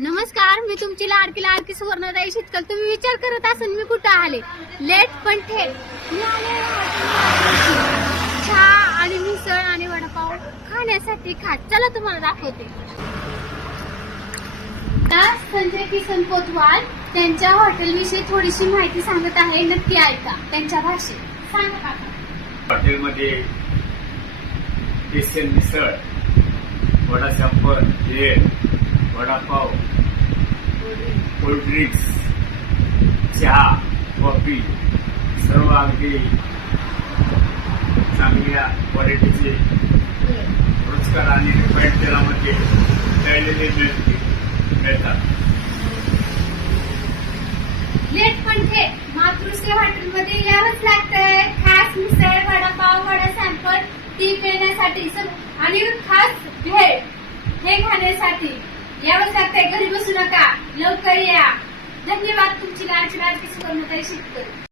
नमस्कार, मी तुमची लाडकी सुवर्णताई शितकल. तुम्ही विचार करत असाल मी कुठं आले. लेट पण थेट मी आले चहा आणि मिसळ आणि वडापाव खाण्यासाठी. चला तुम्हाला दाखवते. संजय किसन कोतवाल त्यांच्या हॉटेलविषयी थोडीशी माहिती सांगत आहे. नक्की ऐका त्यांच्या भाषेत. सांगा काका. हॉटेलमध्ये किसन मिसळ, वडा सांबर, भेळ, वडापाव, कोल्ड्रिंक्स, चहा, कॉफी सर्व अगदी चांगल्या क्वालिटीचे रुचकर आणि रिफाईंड तेलामध्ये तळलेले मिळतात. लेट पण थेट मातृश्री हॉटेलमध्ये यावंच लागतंय. खास मिसळ, वडापाव, वडा सॅम्पल ती पिण्यासाठी आणि खास भेळ हे खाण्यासाठी यावंच लागतंय. घरी बसू नका, लवकर या. धन्यवाद. तुमची लाडकी सुवर्णताई शितकल.